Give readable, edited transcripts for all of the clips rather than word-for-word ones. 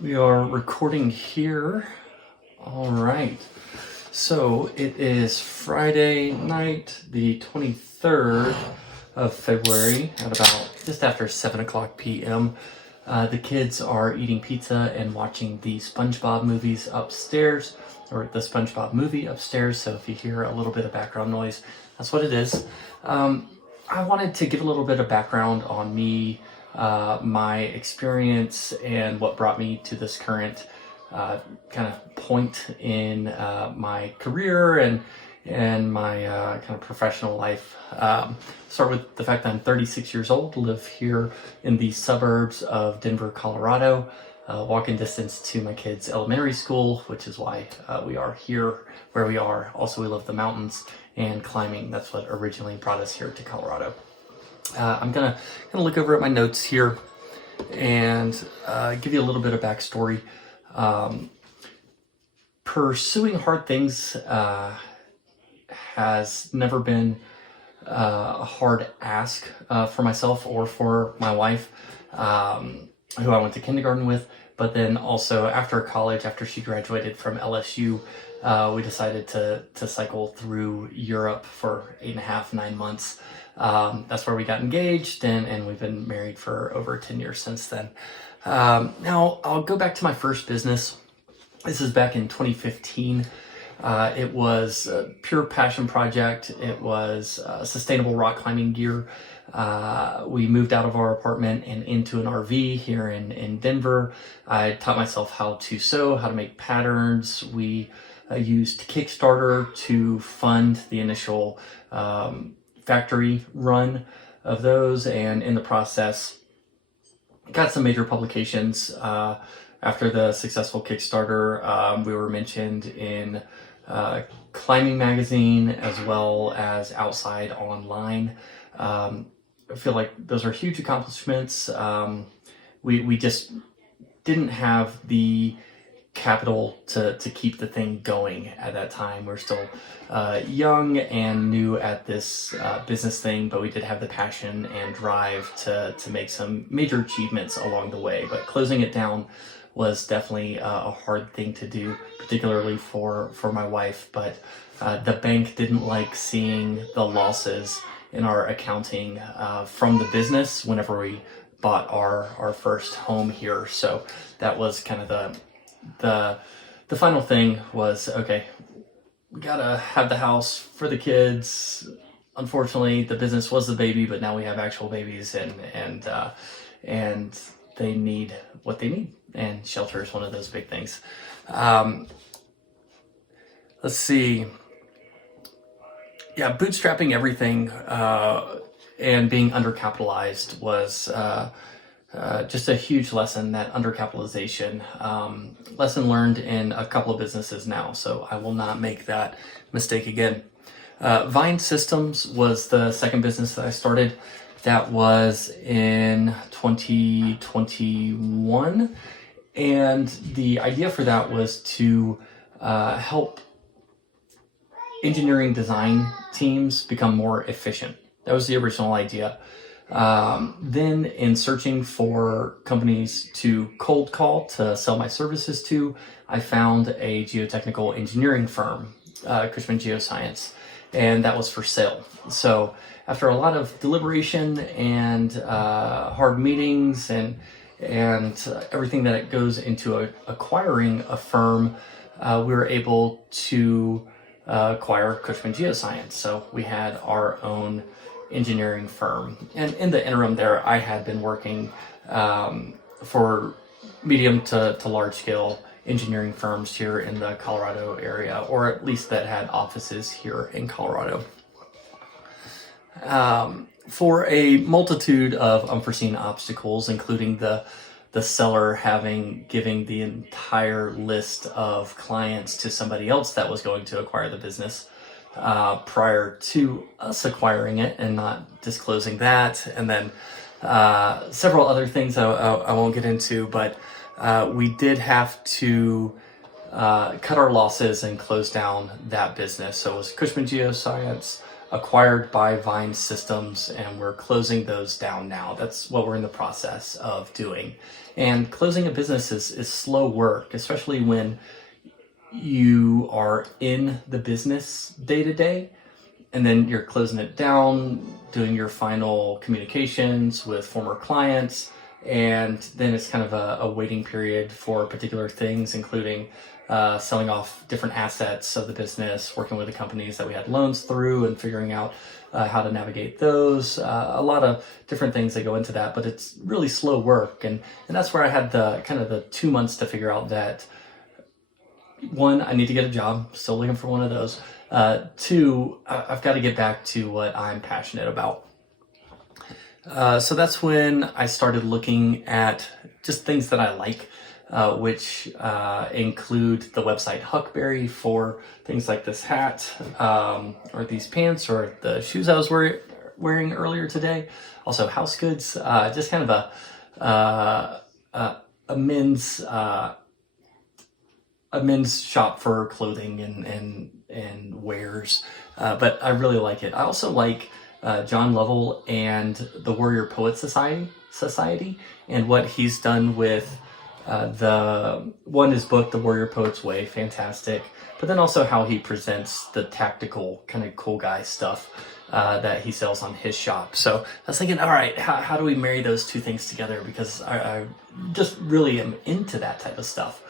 We are recording here. All right. So it is Friday night, the 23rd of February at about just after 7 o'clock p.m. The kids are eating pizza and watching the SpongeBob movies upstairs, or the SpongeBob movie upstairs. So if you hear a little bit of background noise, that's what it is. I wanted to give a little bit of background on me, my experience, and what brought me to this current kind of point in my career and my kind of professional life. Start with the fact that I'm 36 years old, live here in the suburbs of Denver, Colorado. Walking distance to my kids' elementary school, which is why we are here where we are. Also, we love the mountains and climbing. That's what originally brought us here to Colorado. I'm gonna look over at my notes here and give you a little bit of backstory. Pursuing hard things has never been a hard ask for myself or for my wife, who I went to kindergarten with. But then also after college, after she graduated from LSU, we decided to cycle through Europe for 8.5, 9 months. That's where we got engaged, and we've been married for over 10 years since then. Now, I'll go back to my first business. This is back in 2015. It was a pure passion project. It was sustainable rock climbing gear. We moved out of our apartment and into an RV here in Denver. I taught myself how to sew, how to make patterns. We used Kickstarter to fund the initial factory run of those, and in the process got some major publications. After the successful Kickstarter, we were mentioned in Climbing Magazine as well as Outside Online. I feel like those are huge accomplishments. We just didn't have the capital to keep the thing going at that time. We're still young and new at this business thing, but we did have the passion and drive to make some major achievements along the way. But closing it down was definitely a hard thing to do, particularly for my wife. But the bank didn't like seeing the losses in our accounting from the business whenever we bought our first home here. So that was kind of the final thing was, okay, we gotta have the house for the kids. Unfortunately, the business was the baby, but now we have actual babies, and they need what they need, and shelter is one of those big things. Let's see. Yeah, bootstrapping everything and being undercapitalized was just a huge lesson, that undercapitalization. Lesson learned in a couple of businesses now, so I will not make that mistake again. Vine Systems was the second business that I started. That was in 2021. And the idea for that was to help engineering design teams become more efficient. That was the original idea. Then in searching for companies to cold call to sell my services to, I found a geotechnical engineering firm, Cushman Geoscience, and that was for sale. So after a lot of deliberation and hard meetings and everything that it goes into acquiring a firm, we were able to acquire Cushman Geoscience. So we had our own engineering firm, and in the interim there, I had been working for medium to large scale engineering firms here in the Colorado area, or at least that had offices here in Colorado. For a multitude of unforeseen obstacles, including the seller giving the entire list of clients to somebody else that was going to acquire the business prior to us acquiring it and not disclosing that, and then several other things I won't get into, but we did have to cut our losses and close down that business. So it was Cushman Geoscience acquired by Vine Systems, and we're closing those down now. That's what we're in the process of doing. And closing a business is slow work, especially when you are in the business day to day, and then you're closing it down, doing your final communications with former clients, and then it's kind of a waiting period for particular things, including selling off different assets of the business, working with the companies that we had loans through, and figuring out how to navigate those. A lot of different things that go into that, but it's really slow work, and that's where I had the kind of the 2 months to figure out that, one, I need to get a job, still looking for one of those. Two, I've got to get back to what I'm passionate about. So that's when I started looking at just things that I like, which include the website Huckberry for things like this hat, or these pants, or the shoes I was wearing earlier today. Also house goods, just kind of a men's shop for clothing and wares, but I really like it. I also like John Lovell and the Warrior Poet Society, and what he's done with his book, The Warrior Poet's Way, fantastic. But then also how he presents the tactical kind of cool guy stuff that he sells on his shop. So I was thinking, all right, how do we marry those two things together? Because I just really am into that type of stuff.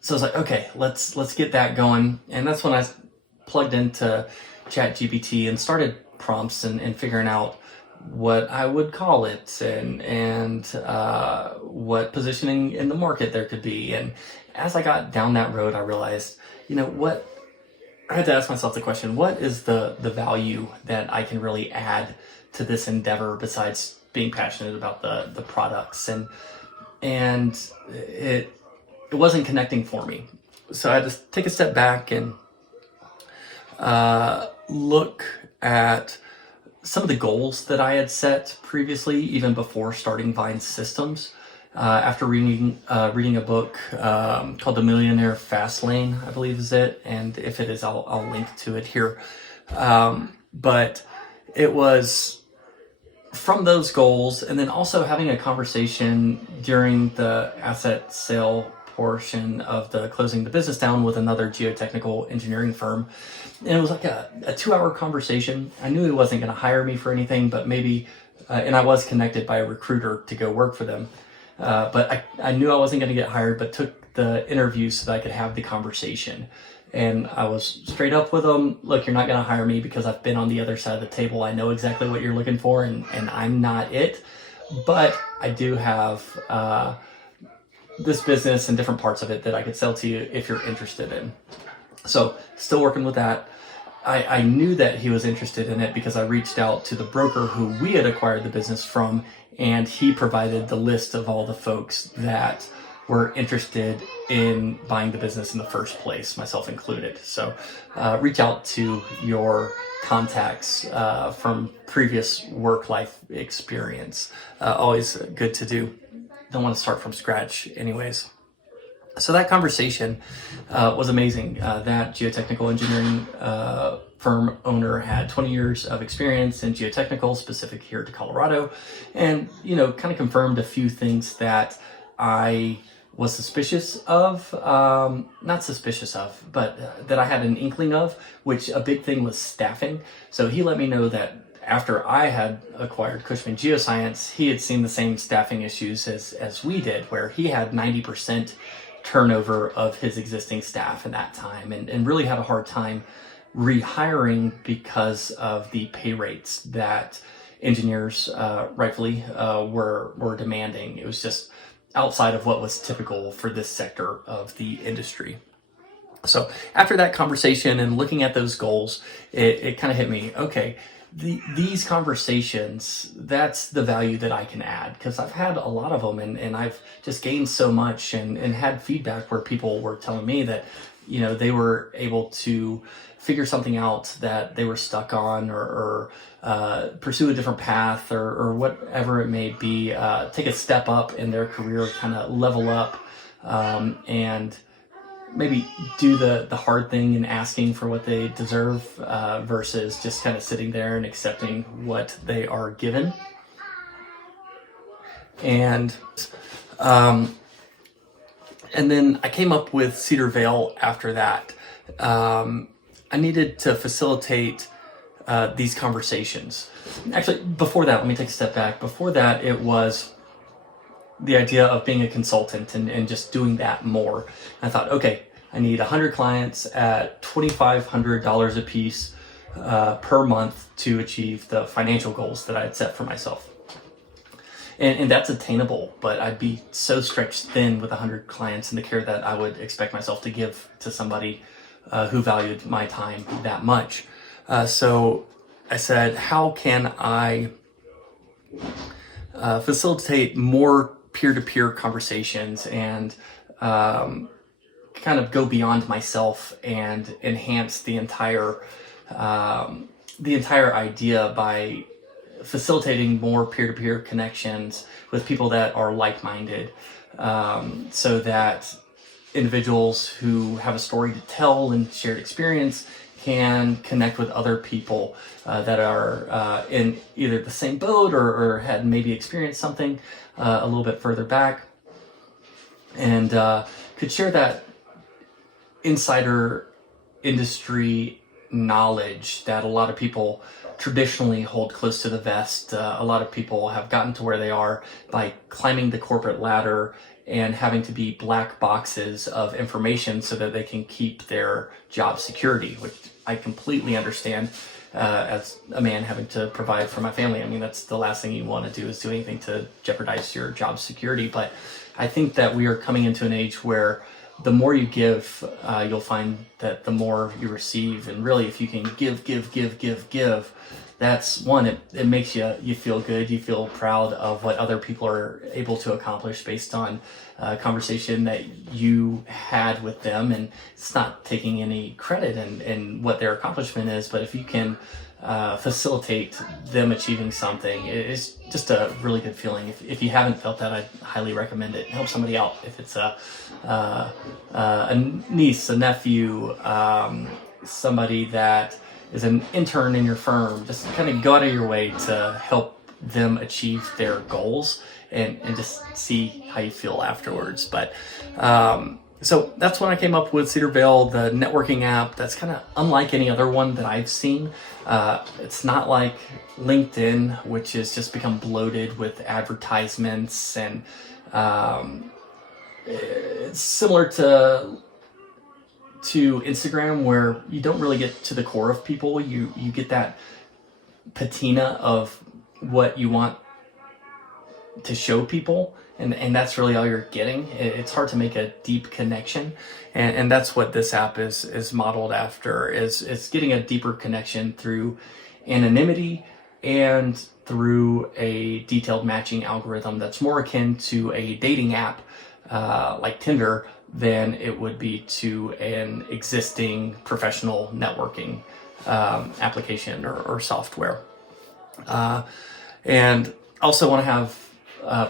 So I was like, okay, let's get that going. And that's when I plugged into ChatGPT and started prompts and figuring out what I would call it and what positioning in the market there could be. And as I got down that road, I realized, what I had to ask myself the question, what is the value that I can really add to this endeavor besides being passionate about the products? And it wasn't connecting for me. So I had to take a step back and look at some of the goals that I had set previously, even before starting Vine Systems. After reading a book called The Millionaire Fast Lane, I believe is it, and if it is, I'll link to it here. But it was from those goals, and then also having a conversation during the asset sale portion of the closing the business down with another geotechnical engineering firm. And it was like a 2-hour conversation. I knew he wasn't going to hire me for anything, but maybe, and I was connected by a recruiter to go work for them. But I knew I wasn't going to get hired, but took the interview so that I could have the conversation. And I was straight up with them. Look, you're not going to hire me because I've been on the other side of the table. I know exactly what you're looking for, and I'm not it. But I do have this business and different parts of it that I could sell to you if you're interested in. So still working with that. I knew that he was interested in it because I reached out to the broker who we had acquired the business from, and he provided the list of all the folks that were interested in buying the business in the first place, myself included. So reach out to your contacts from previous work-life experience. Always good to do. Don't want to start from scratch anyways. So that conversation was amazing. That geotechnical engineering firm owner had 20 years of experience in geotechnical, specific here to Colorado, and kind of confirmed a few things that I was suspicious of, not suspicious of, but that I had an inkling of, which a big thing was staffing. So he let me know that after I had acquired Cushman Geoscience, he had seen the same staffing issues as we did, where he had 90% turnover of his existing staff in that time, and really had a hard time rehiring because of the pay rates that engineers rightfully were demanding. It was just outside of what was typical for this sector of the industry. So after that conversation and looking at those goals, it kind of hit me, okay, these conversations, that's the value that I can add, because I've had a lot of them and I've just gained so much and had feedback where people were telling me that, they were able to figure something out that they were stuck on or pursue a different path or whatever it may be, take a step up in their career, kind of level up, and maybe do the hard thing and asking for what they deserve versus just kind of sitting there and accepting what they are given. And and then I came up with Cedar Vale after that. I needed to facilitate these conversations. Actually, before that, let me take a step back. Before that, it was the idea of being a consultant and just doing that more. And I thought, okay, I need 100 clients at $2,500 a piece per month to achieve the financial goals that I had set for myself. And that's attainable, but I'd be so stretched thin with 100 clients and the care that I would expect myself to give to somebody who valued my time that much. So I said, how can I facilitate more peer-to-peer conversations and kind of go beyond myself and enhance the entire idea by facilitating more peer-to-peer connections with people that are like-minded, so that individuals who have a story to tell and shared experience can connect with other people that are in either the same boat or had maybe experienced something a little bit further back, and could share that insider industry knowledge that a lot of people traditionally hold close to the vest. A lot of people have gotten to where they are by climbing the corporate ladder and having to be black boxes of information so that they can keep their job security, which I completely understand as a man having to provide for my family. I mean, that's the last thing you want to do, is do anything to jeopardize your job security. But I think that we are coming into an age where the more you give, you'll find that the more you receive. And really, if you can give, that's one, it makes you feel good. You feel proud of what other people are able to accomplish based on a conversation that you had with them. And it's not taking any credit in what their accomplishment is, but if you can facilitate them achieving something, it's just a really good feeling. If you haven't felt that, I'd highly recommend it. Help somebody out. If it's a niece, a nephew, somebody that is an intern in your firm, just kind of go out of your way to help them achieve their goals and just see how you feel afterwards. But so that's when I came up with Cedar Vale, the networking app that's kind of unlike any other one that I've seen. It's not like LinkedIn, which has just become bloated with advertisements, and it's similar to Instagram, where you don't really get to the core of people. You get that patina of what you want to show people, and that's really all you're getting. It's hard to make a deep connection, and that's what this app is modeled after. Is getting a deeper connection through anonymity and through a detailed matching algorithm that's more akin to a dating app like Tinder than it would be to an existing professional networking application or software. And also want to have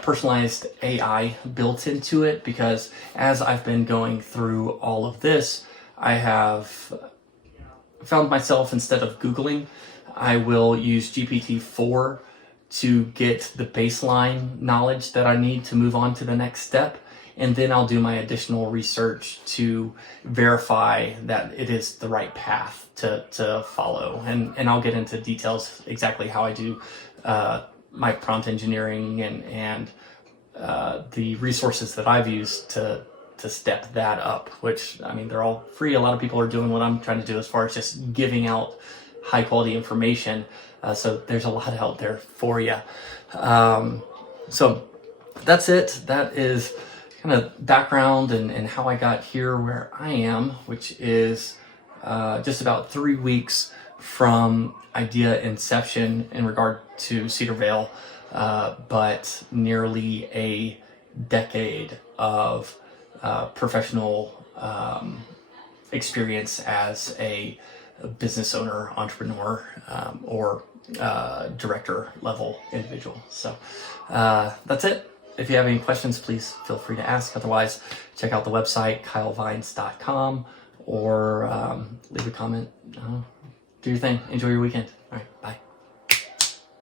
personalized AI built into it, because as I've been going through all of this, I have found myself, instead of Googling, I will use GPT-4 to get the baseline knowledge that I need to move on to the next step. And then I'll do my additional research to verify that it is the right path to follow. And I'll get into details exactly how I do my prompt engineering and the resources that I've used to step that up, which, I mean, they're all free. A lot of people are doing what I'm trying to do as far as just giving out high quality information. So there's a lot out there for you. So that's it. That is kind of background and how I got here where I am, which is just about 3 weeks from idea inception in regard to Cedar Vale, but nearly a decade of professional experience as a business owner, entrepreneur, or director level individual. So that's it. If you have any questions, please feel free to ask. Otherwise, check out the website, kylevines.com, or leave a comment. Do your thing. Enjoy your weekend. All right, bye.